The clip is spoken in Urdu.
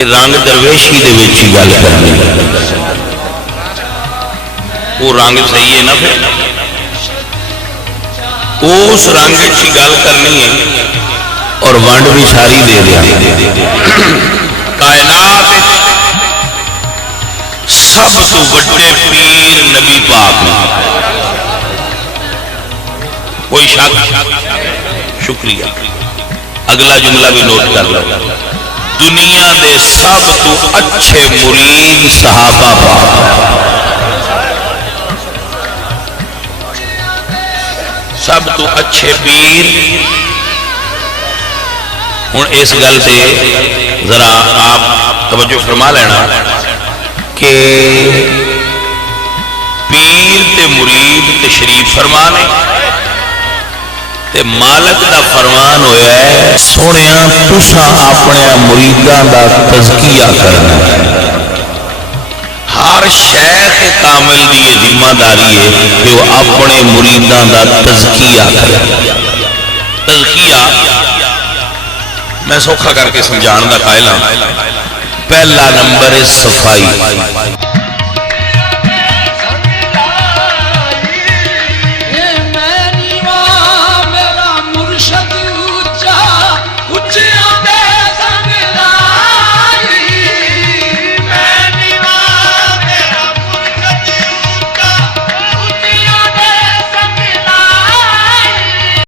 رنگ درویشی دے وچ ہی گل کرنی، وہ رنگ صحیح ہے نا، پھر اس رنگ وچ ہی گل کرنی ہے اور ونڈ بھی ساری دے دیا۔ کائنات سب تو بڑے پیر نبی پاک، کوئی شک؟ شکریہ، اگلا جملہ بھی نوٹ کر لو، دنیا دے سب تو اچھے مرید صحابہ پاک، سب تو اچھے پیر۔ ہوں اس گل سے ذرا آپ توجہ فرما لینا کہ پیر تے مرید تشریف فرمانے تے مالک دا فرمان ہویا ہے سونیاں تساں اپنے مریداں دا تزکیہ کرنا۔ ہر شیخ کامل دی یہ ذمہ داری ہے کہ وہ اپنے مریداں دا تزکیہ کرے۔ تزکیہ میں سوکھا کر کے سمجھان دا قائل ہاں، پہلا نمبر ہے صفائی۔